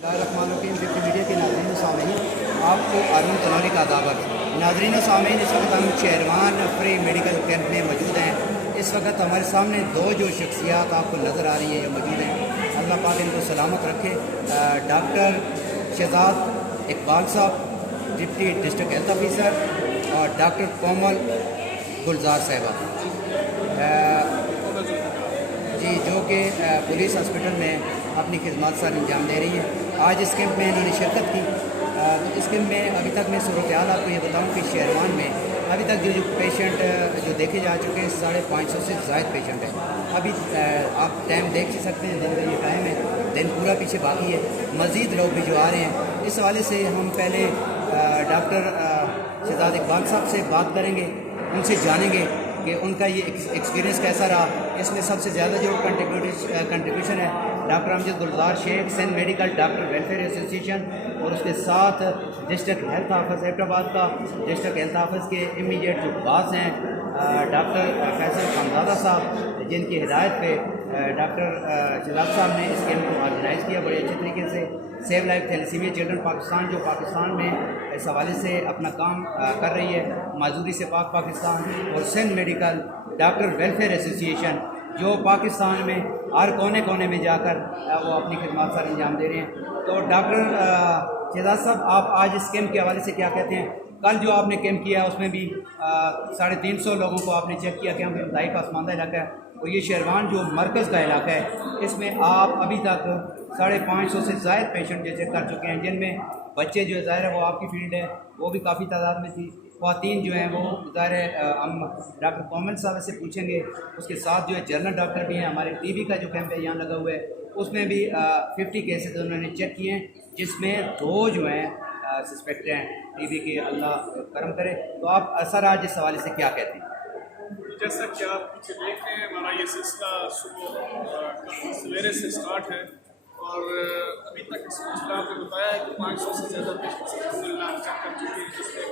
बिस्मिल्लाहिर्रहमानिर्रहीम। Deputy media के नाज़रीन सामीन, आपको आर्मी तनौरी का दावत। नाज़रीन सामीन, इस वक्त हम शेरवान फ्री मेडिकल कैंप में मौजूद हैं। इस वक्त हमारे सामने दो जो शख्सियात आपको नज़र आ रही हैं, ये मौजूद हैं। अल्लाह पाक इनको सलामत रखे। डॉक्टर शहजाद इकबाल साहब, डिप्टी डिस्ट्रिक्ट हेल्थ ऑफिसर, और डॉक्टर कोमल गुलजार साहिबा जी, जो कि पुलिस हॉस्पिटल में अपनी खिदमत सर अंजाम दे रही है। आज इस कैंप में इन्होंने शिरकत की। तो इस कैंप में अभी तक मैं सूरत हाल आपको ये बताऊँ कि शेरवान में अभी तक जो पेशेंट जो देखे जा चुके हैं 550 से ज़ायद पेशेंट हैं। अभी आप टाइम देख ही सकते हैं, दिन का ये टाइम है, दिन पूरा पीछे बाकी है। मज़ीद लोग भी जो आ रहे हैं, इस हवाले से हम पहले डॉक्टर शहजाद इकबाल साहब से बात करेंगे, उनसे जानेंगे कि उनका ये एक्सपीरियंस कैसा रहा। इसमें सबसे ज़्यादा जो कंट्रीब्यूशन है doctor Amjad Gulzar Shaikh, Sindh medical doctor welfare association, और उसके साथ डिस्ट्रिक्ट हेल्थ ऑफिस हैदराबाद का, डिस्ट्रिक्ट हेल्थ ऑफिस के इमीडिएट जो बास हैं डॉक्टर फैसल खानजादा साहब, जिनकी हिदायत पे डॉक्टर शहजाद साहब ने इस कैंप को ऑर्गेनाइज़ किया बड़े अच्छे तरीके से। Save life thalassaemia children Pakistan, जो पाकिस्तान में इस हवाले से अपना काम कर रही है, माजूरी से पाकिस्तान, और Sindh medical doctor welfare association, जो पाकिस्तान में हर कोने कोने में जाकर वो अपनी खिदमत सर अंजाम दे रहे हैं। तो डॉक्टर शहजाद साहब, आप आज इस कैंप के हवाले से क्या कहते हैं? कल जो आपने कैंप किया उसमें भी 350 लोगों को आपने चेक किया, क्योंकि इंतहाई पसमानदा इलाका है, और ये शेरवान जो मरकज़ का इलाका है, इसमें आप अभी तक 550 से ज़ायद पेशेंट जो चेक कर चुके हैं, जिनमें बच्चे जो ज़ाहिर है वो आपकी फील्ड है, वो भी काफ़ी तादाद में थी। ख़वातीन जो हैं वो ज़ाहिर है हम डॉक्टर कोमल साहब से पूछेंगे। उसके साथ जो है जनरल डॉक्टर भी हैं। हमारे टीबी का जो कैंप है यहाँ लगा हुआ है, उसमें भी 50 केसेस उन्होंने चेक किए हैं, जिसमें 2 जो हैं सस्पेक्ट हैं टीबी के। अल्लाह करम करे। तो आप सर आज इस हवाले से क्या कहते हैं? जैसा कि आप पीछे देख रहे हैं, हमारा ये सिलसिला सुबह सवेरे से स्टार्ट है, और अभी तक इस सिलसिला आपने बताया है कि 500 से ज़्यादा पेशेंट्स चेक कर चुके हैं, जिसमें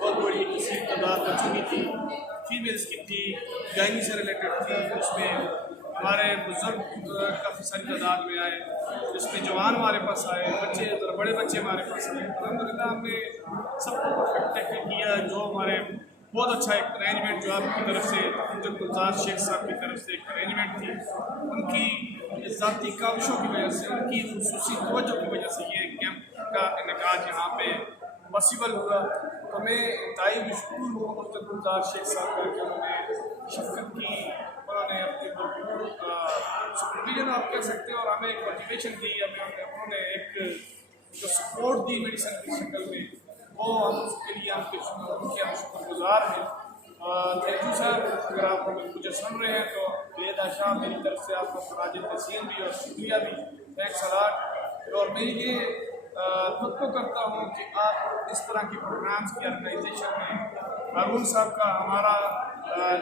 बहुत बड़ी किसी तादाद कर चुकी थी। फीमेल्स की थी, गायनी से रिलेटेड थी, उसमें हमारे बुजुर्ग काफ़ी सारी तादाद में आए, जिसमें जवान हमारे पास आए, बच्चे बड़े बच्चे हमारे पास आए। अल्हम्दुलिल्लाह हमने सबको परफेक्ट टैकल किया। जो हमारे बहुत अच्छा एक अरेंजमेंट जो आपकी तरफ से अमजद गुलजार शेख साहब की तरफ से एक अरेंजमेंट थी, उनकी ज़ाती काविशों की वजह से, उनकी खुसूसी तवज्जो की वजह से ये कैंप का इनेकाद यहाँ पे पॉसिबल हुआ। तो मैं इंतहाई मशकूर हूँ अमजद गुलजार शेख साहब का कि उन्होंने शफकत की, उन्होंने अपनी भरपूर सुपरविजन आप कह सकते हैं, और हमें एक मोटिवेशन दी, उन्होंने एक जो सपोर्ट दी मेडिसिन की शक्ल में, वो हम उसके लिए उनके हम शुक्रगुजार हैं। Thank you sir. अगर आप मुझे सुन रहे हैं तो बेहद शाह मेरी तरफ से आपको फराज तस्लीम भी और शुक्रिया भी, थैंक्स अलाट। और मैं ये तो करता हूँ कि आप इस तरह के प्रोग्राम्स की ऑर्गेनाइजेशन में हारून साहब का हमारा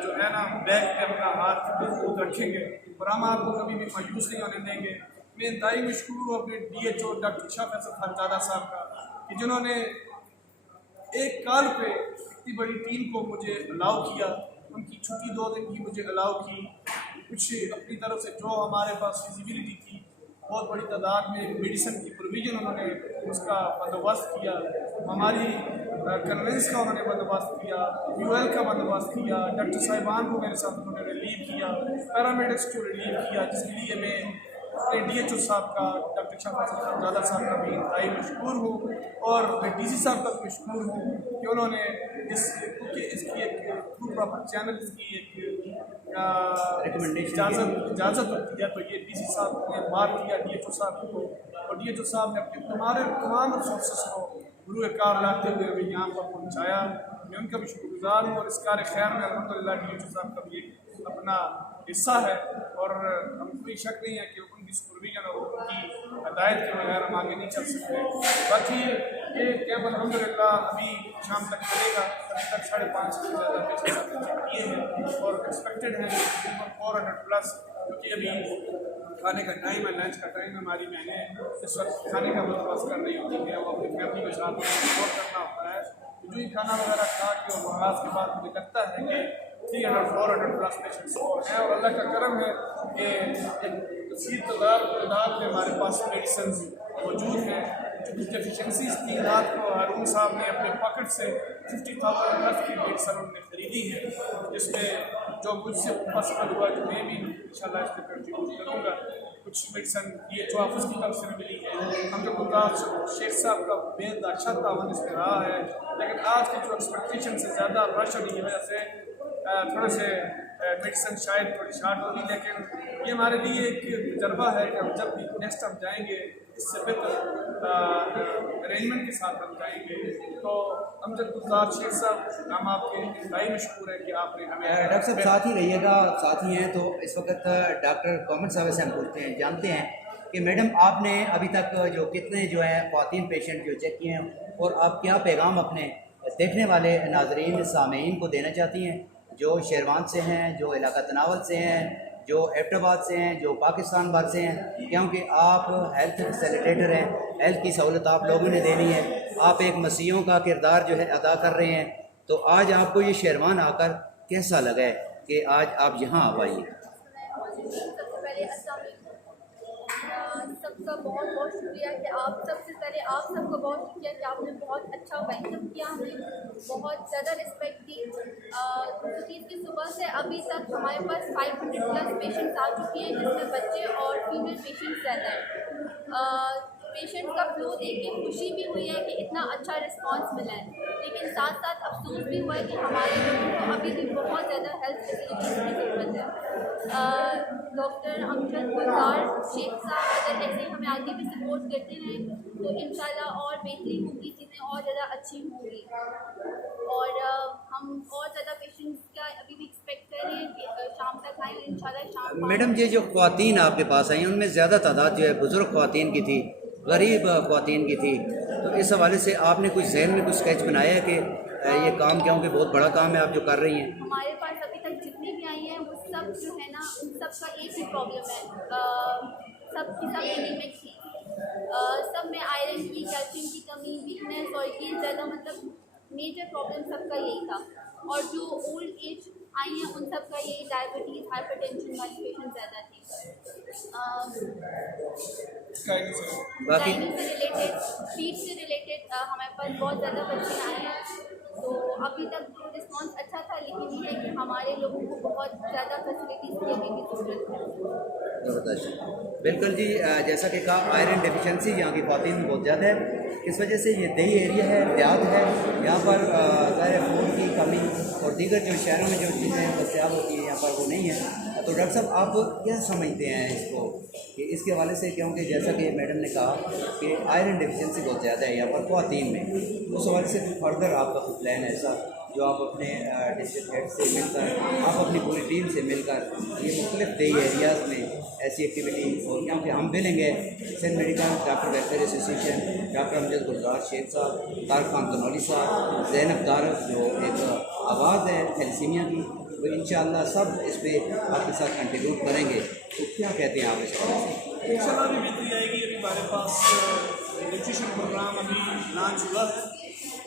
जो है ना बैग पे अपना हाथ मजबूत रखेंगे, और हम आपको कभी भी मायूस नहीं होने देंगे। मैं इंतहाई मशकूर हूँ अपने DHO डॉक्टर शाह फैसल खानजादा साहब का, कि जिन्होंने एक कॉल पे इतनी बड़ी टीम को मुझे अलाउ किया। उनकी छुट्टी 2 दिन की मुझे अलाउ की, कुछ अपनी तरफ से जो हमारे पास फिजिबिलिटी थी, बहुत बड़ी तादाद में मेडिसिन की प्रोविज़न उन्होंने उसका बंदोबस्त किया। हमारी कन्वेंस का उन्होंने बंदोबस्त किया, UL का बंदोबस्त किया, डॉक्टर साहिबान को मेरे साथ उन्होंने रिलीव किया, पैरामेडिक्स को रिलीव किया, जिसके लिए मैं अपने DHO साहब का डॉक्टर शाह फैसल खानजादा साहब का भी इंतहाई मशकूर हूँ, और मैं DC साहब का भी मशकूर हूँ कि उन्होंने इसकी एक थ्रू प्रॉपर चैनल इसकी एक इजाज़त होती है। तो ये DC साहब ने बात किया DHO साहब को, और DHO साहब ने अपने तमाम रिसोर्स को गुरु कार लाते हुए हमें यहाँ पर पहुँचाया। मैं उनका भी शुक्रगुजार हूँ, और इस कार्य खैर में अल्हम्दुलिल्लाह DHO साहब का भी एक अपना हिस्सा है, और हम कोई शक नहीं है कि उनकी सुपरविजन और उनकी हदायत के बगैर हम आगे नहीं चल सकते। बाकी ये कैंप अल्हम्दुलिल्लाह अभी शाम तक चलेगा। अभी तक 550 से ज़्यादा पेशेंट चेक किए हैं, और एक्सपेक्टेड है 400+, क्योंकि अभी खाने का टाइम है, लंच का टाइम है। हमारी बहनें इस वक्त खाने का बंदोबस्त कर रही होती हैं, वो अपनी फैमिली के साथ सपोर्ट करना होता है। जो ही खाना वगैरह खा के और नमाज के बाद मुझे लगता है कि 300-400+ पेशेंट्स हैं, और अल्लाह का करम है कि एक कसीर तादाद में हमारे पास मेडिसिन मौजूद हैं। डेफिशेंसीज थी, रात को हारून साहब ने अपने पॉकेट से 50,000 वर्थ की मेडिसन उन्होंने खरीदी है, जिसमें जो मुझसे पॉसिबल हुआ कि मैं भी इंशाल्लाह इस पर कंट्रीब्यूट करूँगा। कुछ मेडिसन ये जो ऑफिस की तरफ से मिली है, हम जो गुलदार शेख साहब का बेहद अच्छा तावन इसमें रहा है, लेकिन आज की जो एक्सपेक्टेशन से ज़्यादा रश होने की वजह से थोड़े से मेडिसन शायद थोड़ी शार्ट होगी, लेकिन ये हमारे लिए एक तजर्बा है कि हम जब भी नेक्स्ट टाइम जाएंगे इससे बेहतर अरेंजमेंट के साथ हम जाएंगे। तो अमजद गुलजार शेख साहब, हम आपके इंतहाई मशहूर है कि आपने हमें डॉक्टर साहब साथ ही रहिएगा, साथ ही हैं। तो इस वक्त डॉक्टर कॉमन साहब से हम पूछते हैं, जानते हैं कि मैडम आपने अभी तक जो कितने जो है ख़वातीन पेशेंट जो चेक किए हैं, और आप क्या पैगाम अपने देखने वाले नाजरीन सामीन को देना चाहती हैं, जो शेरवान से हैं, जो इलाका तनावल से हैं, जो एबटाबाद से हैं, जो पाकिस्तान भर से हैं, क्योंकि आप हेल्थ फैसिलिटेटर हैं, हेल्थ की सहूलत आप लोगों ने देनी है, आप एक मसीहों का किरदार जो है अदा कर रहे हैं। तो आज आपको ये शेरवान आकर कैसा लगा है कि आज आप यहाँ आ पाइए? सबसे पहले सबका बहुत बहुत शुक्रिया कि आप सबसे पहले आप सबको बहुत शुक्रिया कि आपने बहुत अच्छा वेलकम किया, हमें बहुत ज़्यादा रिस्पेक्ट दी। चीज़ की सुबह से अभी तक हमारे पास 500 प्लस पेशेंट्स आ चुके हैं, जिसमें बच्चे और फीमेल पेशेंट्स ज़्यादा हैं। पेशेंट का फ्लो देख के खुशी भी हुई है कि इतना अच्छा रिस्पांस मिला है, लेकिन साथ साथ अफसोस भी हुआ है कि हमारे लोगों को अभी भी बहुत ज़्यादा हेल्थ फैसिलिटीज़ की ज़रूरत है। डॉक्टर अमजद गुलजार शेख साहब अगर ऐसे हमें आगे भी सपोर्ट करते रहें तो इंशाल्लाह और बेहतरी होगी, चीज़ें और ज़्यादा अच्छी होंगी, और हम और ज़्यादा पेशेंट्स का अभी भी एक्सपेक्ट कर रहे हैं कि शाम तक आएँ इंशाल्लाह। शाम मैडम ये जो ख़वातीन आपके पास आई हैं, उनमें ज़्यादा तादाद जो है बुज़ुर्ग ख़वातीन की थी, गरीब ख़वातीन की थी, तो इस हवाले से आपने कुछ जहन में कुछ स्केच बनाया है कि ये काम, क्योंकि बहुत बड़ा काम है आप जो कर रही हैं? हमारे पास अभी तक जितनी भी आई हैं वो सब जो है ना, उन सब का एक ही प्रॉब्लम है, सब की सब एनीमिक थी, सब में आयरन की, कैल्शियम की कमी, वीकनेस, और ये ज़्यादा मतलब मेजर प्रॉब्लम सबका यही था। और जो ओल्ड एज आई हैं उन सब का यही डायबिटीज़, हाइपरटेंशन वाली पेशेंट ज़्यादा थी। बाकी डाइनिंग से रिलेटेड, फीड से रिलेटेड हमारे पास बहुत ज़्यादा बच्चे आए हैं। तो अभी तक जो रिस्पांस अच्छा था, लेकिन ये है कि हमारे लोगों को बहुत ज़्यादा फैसिलिटीज़ की अभी भी ज़रूरत है। ज़बरदस्त, बिल्कुल जी। जैसा कि कहा, आयरन डेफिशिएंसी यहाँ की ख़वातीन में बहुत ज़्यादा है, इस वजह से ये दही एरिया है, देहात है, यहाँ पर ज़ाहिर फूड की कमी और दीगर जो शहरों में जो चीज़ें दस्तियाब होती हैं यहाँ पर वो नहीं है। तो डॉक्टर साहब आप क्या समझते हैं इसको कि इसके हवाले से, क्योंकि जैसा कि मैडम ने कहा कि आयरन डेफिशिएंसी बहुत ज़्यादा है यहाँ पर ख़वातीन में, उस हवाले से फर्दर आपका कुछ प्लान ऐसा जो आप अपने डिस्ट्रिक्ट हेड से मिलकर, आप अपनी पूरी टीम से मिलकर ये मुख्तलिफ देही एरियाज़ में ऐसी एक्टिविटी, और क्योंकि हम भी लेंगे Sindh medical doctor welfare association, doctor Amjad Gulzar Shaikh sahab, Tariq Khan Tanoli साहब, ज़ैनब तारक जो एक आवाज़ है थैलेसीमिया की, तो इंशाअल्लाह सब इस पर आपके साथ कंट्रीब्यूट करेंगे। तो क्या कहते हैं आप इस हवाले से? इंशाल्लाह भी बेहतरी आएगी। अभी हमारे पास न्यूट्रिशन प्रोग्राम अभी लॉन्च हुआ है,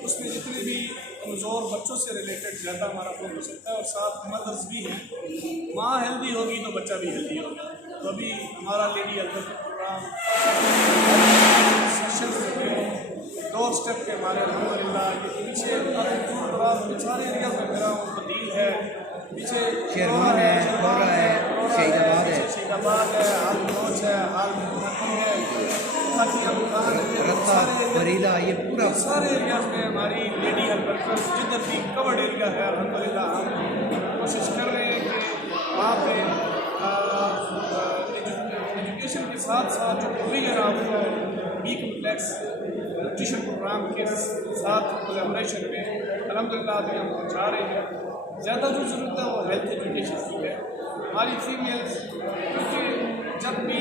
उसमें जितने भी कमज़ोर बच्चों से रिलेटेड ज़्यादा हमारा फोकस होता है, और साथ मदर्स भी हैं। माँ हेल्दी होगी तो बच्चा भी हेल्दी होगा। तो अभी हमारा लेडी हेल्थ प्रोग्राम सेशन दो स्टेप के हमारे अल्हम्दुलिल्लाह ये पीछे दूर दराज में सारे एरिया में मेरा बदील है, पीछे शेरवान है, कोरा है, शहीदाबाद है, हाल बलोच है, हाल रत्ता बरीला, ये पूरा सारे एरियाज में हमारी लेडी हेल्थ वर्कर्स जिधर भी कवर्ड एरिया है अल्हम्दुलिल्लाह हम कोशिश कर रहे हैं कि वहाँ पे एजुकेशन के साथ साथ जो प्रोविजन आपको बी कम्प्लेक्स न्यूट्रिशन प्रोग्राम के साथ कोलैबोरेशन में अल्हम्दुलिल्लाह अभी हम पहुँचा रहे हैं। ज़्यादा जो ज़रूरत है वो हेल्थ एजुकेशन की है। हमारी फीमेल्स, क्योंकि जब भी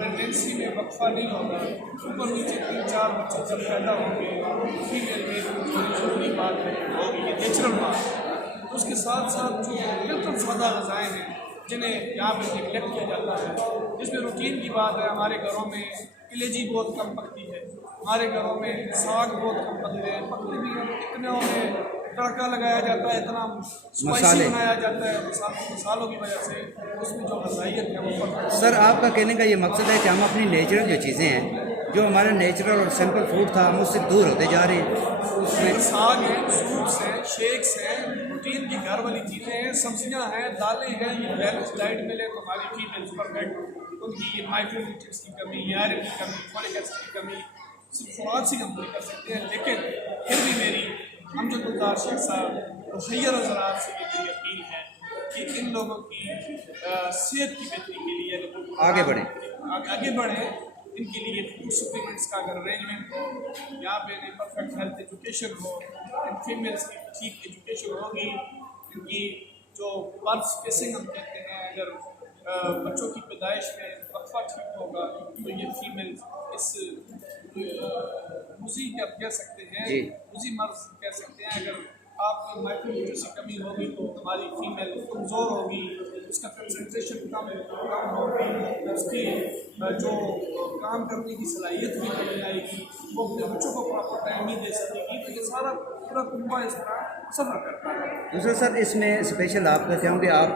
प्रेगनेंसी में वक्फा नहीं होगा, ऊपर नीचे 3-4 बच्चे जब पैदा होंगे, फीमेल में ज़रूरी बात है होगी, ये नेचुरल बात है। तो उसके साथ साथ जो बिल्कुल सादा ग़िज़ाएँ हैं जिन्हें यहाँ पर निगलेक्ट किया जाता है, जिसमें रूटीन की बात है, हमारे घरों में कलेजी बहुत कम पकती है, हमारे घरों में साग बहुत कम पकते हैं, पकते भी हम इतने में तड़का लगाया जाता है, इतना स्पाइसी बनाया जाता है मसालों की वजह से उसमें जो ग़िज़ाइयत है वो पकड़। सर आपका कहने का ये मकसद है कि हम अपनी नेचुरल जो चीज़ें हैं जो हमारा नेचुरल और सिंपल फूड था हम उससे दूर होते जा रहे हैं। उसमें साग है, सूप्स हैं, शेक्स हैं, प्रोटीन की घर वाली चीज़ें हैं, सब्जियां हैं, दालें हैं। ये बैलेंस डाइट मिले तो हमारी फीमेल्स परफेक्ट, उनकी माइक्रोन्यूट्रिएंट्स की कमी, आयरन की कमी, फॉलिक एसिड की कमी सिर्फ खुराक से हम पूरी कर सकते हैं। लेकिन फिर भी मेरी अमजदुल्लाह शेख साहब और सैयद हज़रात से ये मेरी अपील है कि इन लोगों की सेहत की बेहतरी के लिए लोगों को आगे बढ़ें। आगे बढ़ें। इनके लिए फूड सप्लीमेंट्स का अगर अरेंजमेंट हो, यहाँ पे इन्हें परफेक्ट हेल्थ एजुकेशन हो, इन फीमेल्स की ठीक एजुकेशन होगी, इनकी जो बर्थ स्पेसिंग हम कहते हैं, अगर बच्चों की पैदाइश में वक्फा ठीक होगा तो ये फीमेल्स इस मुजी क्या कह सकते हैं, मुजी मर्ज कह सकते हैं। अगर आप माइक्रोन्यूट्रिएंट्स की कमी होगी तो हमारी फीमेल कमज़ोर होगी, उसका कंसंट्रेशन कम होगी, उसकी जो काम करने की सलाहियत भी कमी आएगी, वो अपने बच्चों को प्रॉपर टाइम नहीं दे सकेगी। तो ये सारा पूरा कुंबा इस तरह सफ़र करता है। दूसरा सर, इसमें स्पेशल आप कहते हो कि आप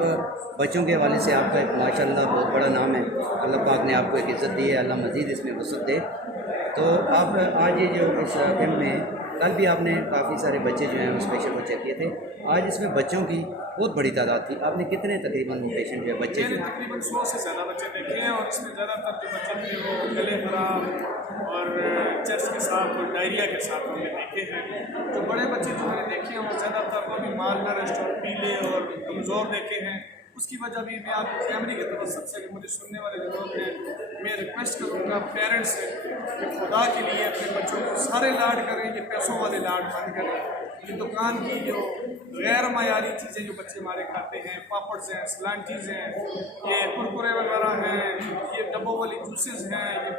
बच्चों के हवाले से आपका एक माशाल्लाह बहुत बड़ा नाम है, अल्लाह पाक ने आपको एक इज़्ज़त दी है, अल्लाह मज़ीद इसमें वसअत दे। तो आप आज ये जो इस कैम्प में कल भी आपने काफ़ी सारे बच्चे जो हैं वो स्पेशल बच्चे किए थे, आज इसमें बच्चों की बहुत बड़ी तादाद थी। आपने कितने तकरीबन पेशेंट जो है बच्चे जो तकरीबन 100 से ज़्यादा बच्चे देखे हैं और इसमें ज़्यादातर जो बच्चे थे वो गले खराब और चेस्ट के साथ और डायरिया के साथ हमने देखे हैं। जो बड़े बच्चे जो मैंने देखे हैं वो ज़्यादातर वो भी माल नरिश्ड और पीले और कमज़ोर देखे हैं। उसकी वजह भी मैं आपको कैमरे की तरफ सबसे मुझे सुनने वाले जो लोग हैं, मैं रिक्वेस्ट करूँगा पेरेंट्स से कि खुदा के लिए अपने बच्चों को सारे लाड करें, ये पैसों वाले लाड बंद करें। ये दुकान की जो गैर मायारी चीज़ें जो बच्चे हमारे खाते हैं, पापड्स हैं, सलांटीज़ हैं, ये कुरकुरे वगैरह हैं, ये डब्बों वाली जूसेस हैं, ये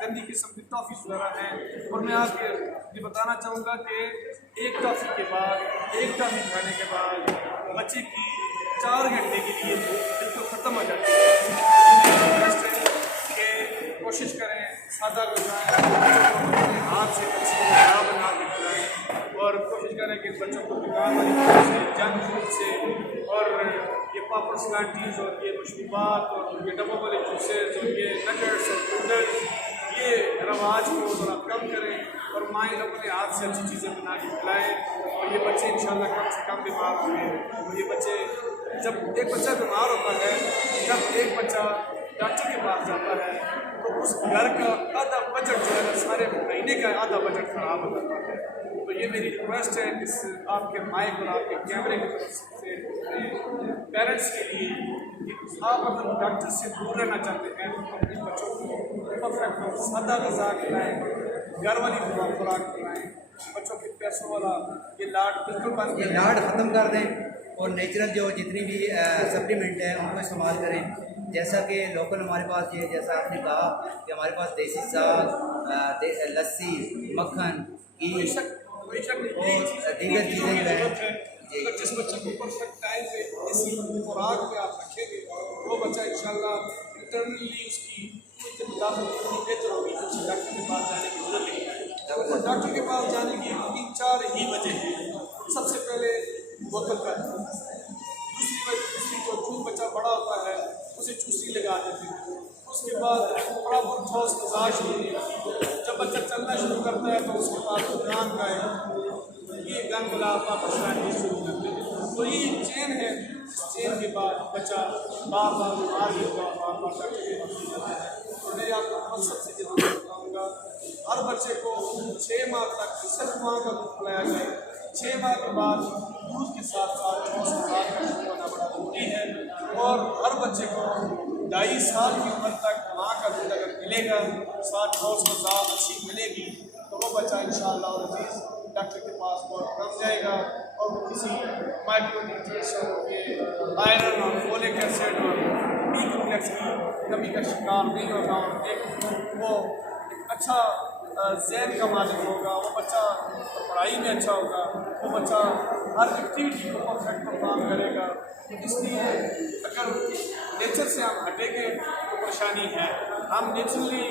गंदी किस्म की टॉफ़ीज़ वगैरह हैं। और मैं आपको ये बताना चाहूँगा कि एक टॉफ़ी के बाद, एक टॉफ़ी खाने के बाद बच्चे की 4 घंटे के लिए बिल्कुल ख़त्म हो जाती है। रिक्वेस्ट है कि कोशिश करें सादा बनाएं, बच्चों को अपने हाथ से बच्चे बना के खिलाएं और कोशिश करें कि बच्चों को दुकान वाली चीज़ से, जंक फूड से और ये पापड़ सलांटीज़ और ये मशरूबात और ये डब्बों वाले जूसेस और ये नगेट्स और नूडल्स, ये रवाज को थोड़ा कम करें और माएँ अपने हाथ से अच्छी चीज़ें बना के खिलाएँ और ये बच्चे इंशाल्लाह कम से कम बीमार होंगे। और ये बच्चे, जब एक बच्चा बीमार होता है, जब एक बच्चा डॉक्टर के पास जाता है तो उस घर का आधा बजट जो है ना, सारे महीने का आधा बजट खराब हो जाता है। तो ये मेरी रिक्वेस्ट है इस आपके माइक और आपके कैमरे की तरफ से पेरेंट्स के लिए कि आप अगर डॉक्टर से दूर रहना चाहते हैं तो अपने बच्चों को परफेक्ट और सादा गज़ा खिलाएँ, घर वाली खुराक खिलाएँ। बच्चों के पैसों वाला ये लाड बिल्कुल बंद ये लाड ख़त्म कर दें और नेचुरल जो जितनी भी सप्लीमेंट है उनको इस्तेमाल करें। जैसा कि लोकल हमारे पास ये, जैसा आपने कहा कि हमारे पास देसी साग, लस्सी, मक्खन, घी और दीगर चीज़ें जो है। अगर जिस बच्चे को परफेक्ट टाइम पे इसी खुराक पे आप रखेंगे वो बच्चा इंशाल्लाह इंटरनली उसकी बेहतर होगी। डॉक्टर के पास जाने की जरूरत नहीं है। और डॉक्टर के पास जाने की 3-4 ही वजह हैं। सबसे पहले बोतल का, दूसरी को जो बच्चा बड़ा होता है उसे चूसी लगा देते हैं। उसके बाद प्रॉपर ठोस मसाज होती है। जब बच्चा चलना शुरू करता है तो उसके बाद कान का ये गन गुलाब वापस लाने शुरू करते हैं। तो ये चेन है, इस चेन के बाद बच्चा बार बार बीमार होगा, बार बार डॉक्टर के पास जाता है। तो मैं आपको मकसद से जरूर बताऊँगा, हर बच्चे को 6 माह तक सिर्फ माँ का दूध पिलाया जाए। 6 माह के बाद दूध के साथ साथ ठोस खुराक का शुरू होना बड़ा जरूरी है। और हर बच्चे को 2.5 साल की उम्र तक माँ का दूध अगर मिलेगा, साथ ठोस खुराक अच्छी मिलेगी तो वो बच्चा इंशाअल्लाह और अजीज़ डॉक्टर के पास बहुत कम जाएगा और वो किसी माइक्रोन्यूट्रिशन के आयरन और फोलिक एसिड और बी कॉम्प्लेक्स की कमी का शिकार नहीं होगा और एक वो अच्छा ज़हन का मालिक होगा। वो बच्चा पढ़ाई में अच्छा होगा, वो बच्चा हर एक्टिविटी को परफेक्ट परफॉर्म करेगा। इसलिए अगर नेचर से हम हटेंगे तो परेशानी है। हम नेचुरली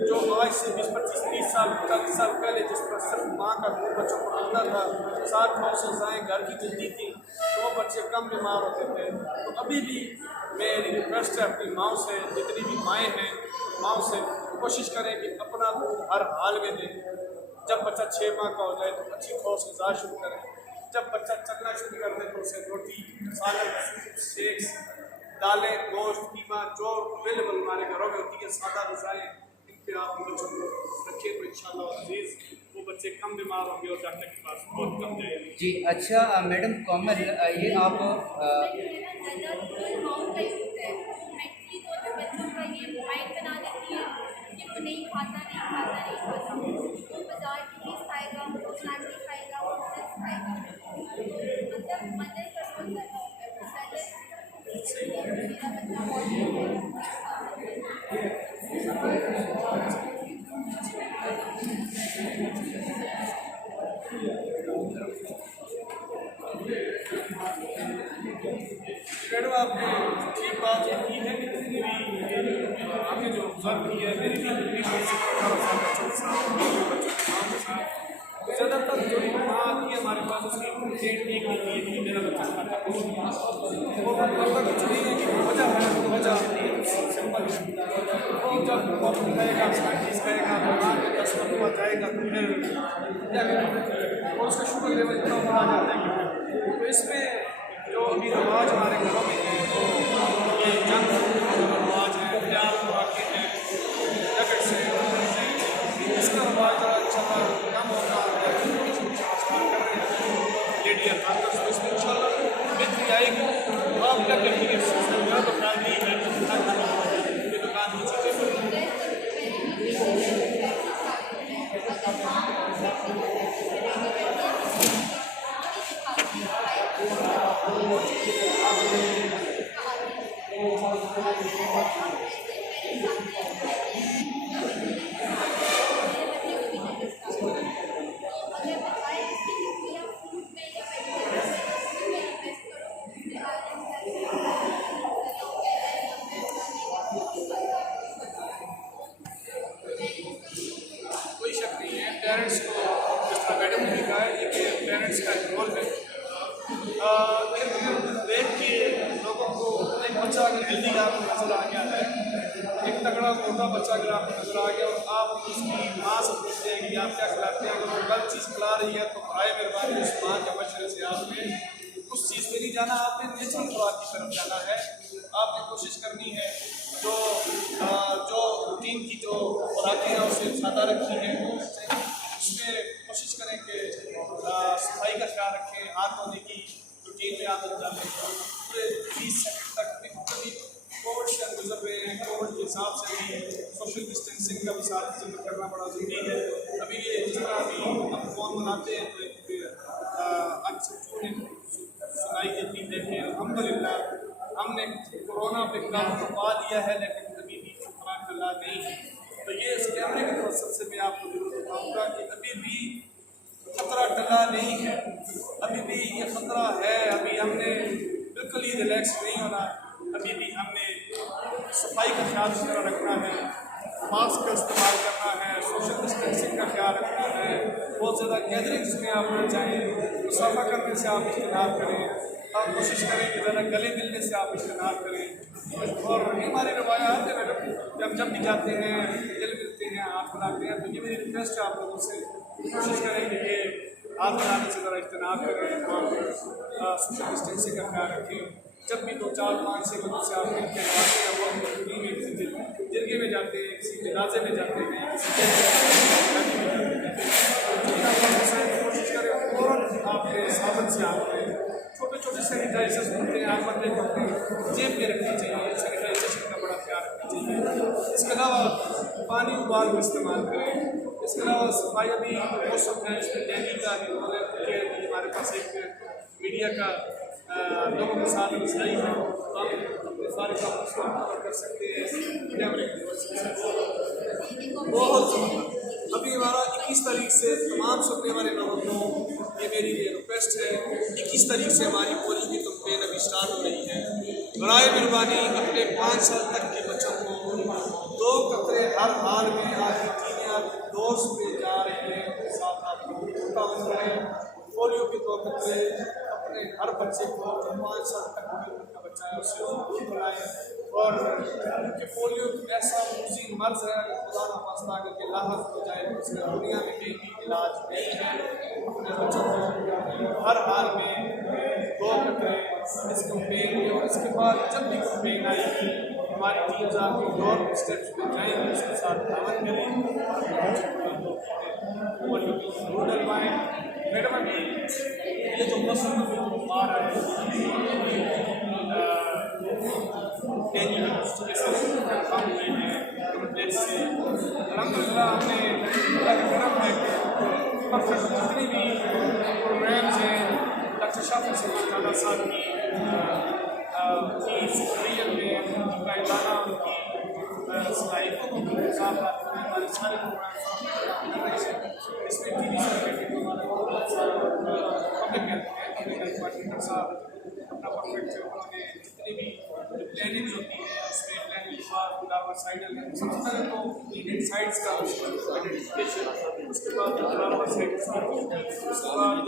जो आज से 20-25-30 साल 40 साल पहले जिस पर सिर्फ माँ का दूध बच्चों को मिलता था, 7-9 सजाएँ घर की मिलती थी तो वो बच्चे कम बीमार होते थे। तो अभी भी मेरी रिक्वेस्ट है अपनी माँओं से, जितनी भी माएँ हैं माँओं से, कोशिश करें कि अपना दूध हर हाल में दें। जब बच्चा 6 माह का हो जाए तो अच्छी ठोस गज़ा शुरू करें। जब बच्चा चलना शुरू कर दे तो उसे रोटी, सालन, शेक्स, दालें, गोश्त, कीमा जो अवेलेबल हमारे घरों में होती है, सादा गज़ाएँ, इन पर आप बच्चों को रखें तो इंशाअल्लाह अज़ीज़ वो बच्चे कम बीमार होंगे और डॉक्टर के पास बहुत कम जाएंगे। जी अच्छा मैडम कमल ये आप बच्चों का ये माइंड बना देती है कि वो नहीं खाता वो बाजार की चीज़ खाएगा, वो स्नैक नहीं खाएगा, वो चिप्स खाएगा, मतलब मदर का रोल ज़्यादा मैडम आपने ठीक बात ये की है कि जितनी भी आपने जो ऑब्जर्व की है मेरी भी जितनी ज़्यादातर जो माँ आती है हमारे पास उसकी कंप्लेंट एक होती है कि मेरा बच्चा खाता कुछ नहीं, वो मतलब कुछ नहीं है कि वजह है वजह सिंपल है। वो जब कॉफी खाएगा, स्नैक्स खाएगा, बीमार में 10 मरतबा जाएगा तो फिर क्या करेगा और उसका शुगर लेवल इतना बढ़ा जाता है। तो इसमें जो अभी रवाज हमारे घरों में है तो ये जंक फूड रवाज है, प्यार खुराकें हैं, पैकेट से इसका रवाज अच्छा कम होगा लेडी खाकर तो इसमें इंशाल्लाह बेहतरी आएगी। आप क्या करती है मेरा तो ख्याल नहीं है कि दुकान की चीज़ें कोई शक नहीं है। पेरेंट्स को जिस तरह मैडम ने कहा है ये कि पेरेंट्स का एक रोल है। देख के लोगों को एक बच्चा अगर हेल्दी आपको नजर आ गया है, एक तगड़ा मोटा बच्चा अगर आपको नजर आ गया और आप उसकी माँ से पूछते हैं कि आप क्या खिलाते हैं, अगर वो गलत चीज़ खिला रही है तो बराए मेहरबानी उस माँ के मशवरे से आपने उस चीज़ पे नहीं जाना, आपने नेचुरल खुराक की तरफ जाना है। आपने कोशिश करनी है जो रूटीन की जो खुराकें हैं उसे सादा रखी हैं, उसमें कोशिश करें कि सफाई का ख्याल रखें, हाथ धोने की रूटीन में आप डालें। पूरे 30 सेकंड तक कभी कोविड से गुजर रहे हैं, कोविड के हिसाब से भी सोशल डिस्टेंसिंग का भी साथ जिक्र करना बड़ा ज़रूरी है। अभी ये जिस तरह अभी हम फ़ोन बनाते हैं तो एक सुनाई देती है कि अल्हम्दुलिल्लाह हमने कोरोना पे काबू पा लिया है लेकिन अभी भी खतरा टला नहीं है। तो ये इस कैमरे के मकसद से मैं आपको जरूर बताऊँगा कि अभी भी खतरा टला नहीं है, अभी भी ये खतरा है। अभी हमने बिल्कुल ही रिलैक्स नहीं होना, अभी भी हमने सफाई का ख्याल इस तरह रखना है, मास्क का इस्तेमाल करना है, सोशल डिस्टेंसिंग का ख्याल रखना है, बहुत ज़्यादा गैदरिंग्स में आप न जाएँ, मुसाफा करने से आप इज्तनाब करें, आप कोशिश करें कि ज़रा गले मिलने से आप इज्तनाब करें। और ये हमारी रवायात है मैडम, जब भी जाते हैं दिल मिलते हैं हाथ बनाते हैं, तो ये मेरी रिक्वेस्ट है आप लोगों से, कोशिश करें कि ये हाथ बनाने से ज़रा इज्तनाब करें और सोशल डिस्टेंसिंग का ख्याल रखें। जब भी 2-4-5-6 लोगों से आप मिलकर जाते हैं, वो किसी जिरगे में जाते हैं, किसी जनाजे में जाते हैं, किसी शादी में जाते हैं, कोशिश करें फ़ौरन आपके साबन से आपके छोटे सैनिटाइजर्स होते हैं, आप अपने जेब में रखनी चाहिए, सैनिटाइजेशन का बड़ा ख्याल रखना चाहिए। इसके अलावा पानी उबाल कर इस्तेमाल करें। इसके अलावा सफाई अभी मौसम है, इसमें दिल्ली का भी रोल है कि हमारे पास एक मीडिया का लोगों के साथ रसाई है, तो हम अपने सारे काम कवर कर सकते हैं कैमरे की मदद से। बहुत अभी हमारा 21 तारीख से तमाम सुनने वाले लोगों को ये मेरी रिक्वेस्ट है, 21 तारीख से हमारी पोलिंग की कैंपेन अभी स्टार्ट हो रही है। बराए मेहरबानी अपने 5 साल तक के बच्चों को 2 कतरे हर हाल में आपकी टीनिया दोस्त पे जा रही है उनके साथ आप ताउन करें। पोलियो के 2 कतरे अपने हर बच्चे को जो 5 साल तक का बच्चा है उसे जरूर पिलाएं। और कि पोलियो ऐसा मूजी मर्ज है, खुदा ना खास्ता अगर लाहक हो जाए तो इसका दुनिया में कहीं भी इलाज नहीं है। अपने बच्चों को हर हाल में 2 कतरे इसको पेन और इसके बाद जब भी पेन आएगी हमारी टीम्स आपके गवर्नमेंट स्टेप्स में जाएंगे, उसके साथ तावन करें, पोलियो की जरूर डलवाएँ। मैडम अभी ये जो मौसम आ रहा है काम हुए हैं देश से अलहमदिल्ला, हमने जितनी भी प्रोग्राम्स हैं डॉक्टर शाफी साहब की सुखरियत में उनका इदारा उनकी सलाहियतों को साफ रखते हैं। हमारे सारे प्रोग्राम इसमें टीवी से पब्लिक हेल्थ साहब अपना परफेक्ट उन्होंने जितनी भी प्लानिंग होती है उसमें प्लानिंग साइडल है। सबसे पहले तो नीडेड साइट्स का आइडेंटिफिकेशन, उसके बाद उसके बाद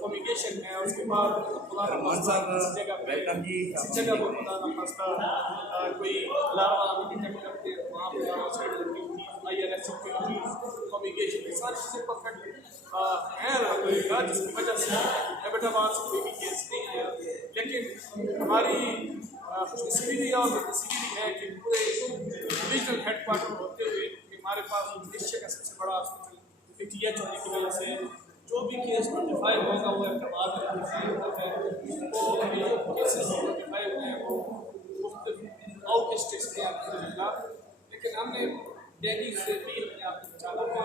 फॉर्मिगेशन है, उसके बाद इसी जगह पर खुदा ना खास्ता कोई लावा डिटेक्ट करते हैं वहाँ पर साइड IRS फॉर्मिगेशन ये सारी चीज़ें परफेक्ट हैं अलहमदिल्ला, जिसकी वजह से एबटाबाद से कोई भी केस नहीं है। लेकिन हमारी खुशनसीबी और बदनसीबी है कि पूरे रीजनल हेडक्वार्टर होते हुए हमारे पास एशिया का सबसे बड़ा हॉस्पिटल PTH होने की वजह से जो भी केस नोटिफाई होगा वो एबटाबाद में होता है। तो अभी जो केसेस नोटिफाई हुए हैं वो मुख्तलिफ आउट स्टेट्स के अलहमदिल्ला, लेकिन हमने दिल्ली से भी अपने आप को बचाना है।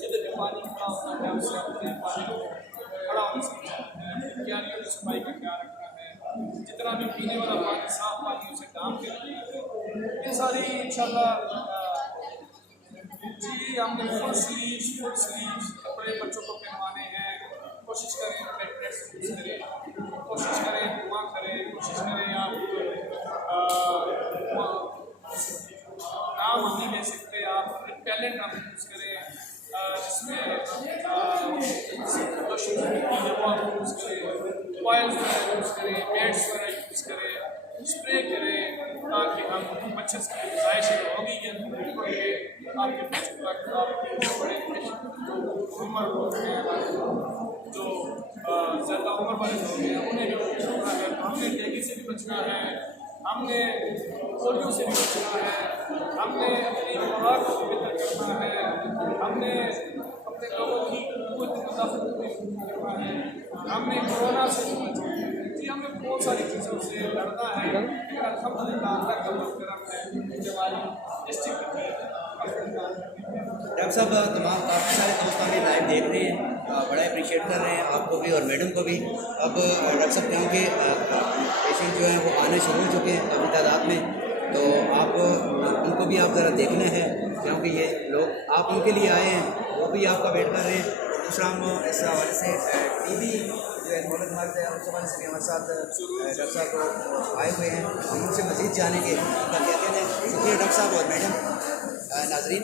जिधर भी पानी खड़ा होता है उससे अपने पानी को खड़ा होने से बचाना है। क्या सफाई का क्या रखना है, जितना भी पीने वाला पानी साफ पानी उसे डाम के रखना है, ये सारी इंशाल्लाह जी हमने फुल स्लीव्स कपड़े बच्चों को पहनवाने हैं। कोशिश करें प्लेटलेट से यूज़ करें, कोशिश करें दुआ करें, कोशिश करें आप नाम हम नहीं ले सकते, आप टैलेंट आप यूज़ करें जिसमें लोशन है वो आप यूज़ करें, ऑयल्स वगैरह यूज़ करें, पेड्स वगैरह यूज़ करें, स्प्रे करें ताकि हम मच्छर की गुजाइश होगी आपके बच्चों तक आपके बड़े उम्र होते हैं जो ज़्यादा उम्र वाले लोग हैं उन्हें भी बचना है। हमने डेंगू से भी बचना है, हमने पोलियो से भी बचना है, हमने अपनी खुराक को बेहतर करना है, हमने अपने लोगों की करना है, हमने कोरोना से भी बचना है। जी हमने बहुत सारी चीज़ों से लड़ना है, लेकिन अल्हम्दुलिल्लाह अल्लाह का करम है कि हमारी डिस्ट्रिक्ट की डॉक्टर साहब तमाम काफ़ी सारे दोस्त हमें लाइव देख रहे हैं, बड़ा अप्रिशिएट कर रहे हैं आपको भी और मैडम को भी। अब डॉक्टर साहब क्योंकि पेशेंट जो हैं वो आने शुरू हो चुके हैं काफ़ी तादाद में, तो आप उनको भी आप ज़रा देखना है क्योंकि ये लोग आप उनके लिए आए हैं, वो भी आपका वेट कर रहे हैं। दूसरा हम इस हवाले से TB जो है मोहलक मर्द है उस हवाले से भी हमारे साथ डॉक्टर साहब आए हुए हैं, हम उनसे मज़ीद जानेंगे उनका क्या कहना है। शुक्रिया डॉक्टर साहब और मैडम। नाजरीन